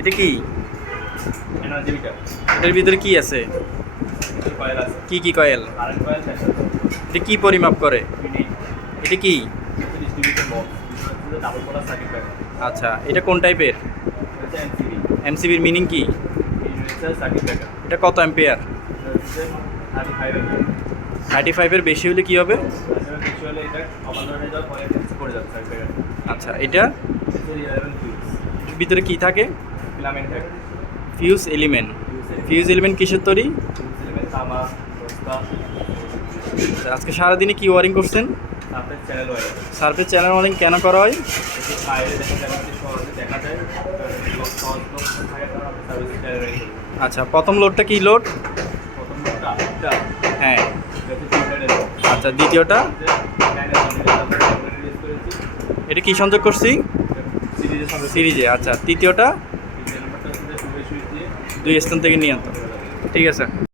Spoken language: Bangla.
এটা কি? Energy meter. এটার ভিতরে কি আছে? কয়েল আছে। কি কি coil? Current coil, sensor coil. এটা কি পরিমাপ করে? মিনি এটা কি? Distribution box. ডাবল পোলার সার্কিট ব্রেকার। আচ্ছা, এটা কোন টাইপের? হচ্ছে এমসিবি। এমসিবির মিনিং কি? Universal circuit breaker. এটা কত অ্যাম্পিয়ার? হচ্ছে 35 এমপিআর। 35-এর বেশি হলে কি হবে? তাছাড়া ভিজুয়ালি এটা কমান্ডার হয়ে যাওয়ার পরে পড়ে যাবে সার্কিট ব্রেকার। আচ্ছা, এটা হচ্ছে 11 ফিউজ। এর ভিতরে কি থাকে? ফিলামেন্ট থাকে। Fuse element. ফিউজ এলিমেন্ট কিসের তৈরি? ফিউজ এলিমেন্ট তামা, দস্তা, আজকে সারাদিনে কি ওয়ারিং করছেন? Surface channel wire. Surface channel wiring কেন করা হয়? এটি বাইরে দেখা যায় না, সহজে দেখা যায়। সহজ লোক থাকার কারণে আপনি সার্ভিস চ্যানেল ওয়্যারিং করবেন। আচ্ছা, প্রথম লোডটা কি লোড? প্রথম লোকটা এটা হ্যাঁ। হচ্ছে ফিল্টারের লোক। আচ্ছা, দ্বিতীয়টা? এটা কি সংযোগ করছি? সিরিজে। আচ্ছা, তৃতীয়টা? দুই স্থান থেকে নিয়ন্ত্রণ। ঠিক আছে।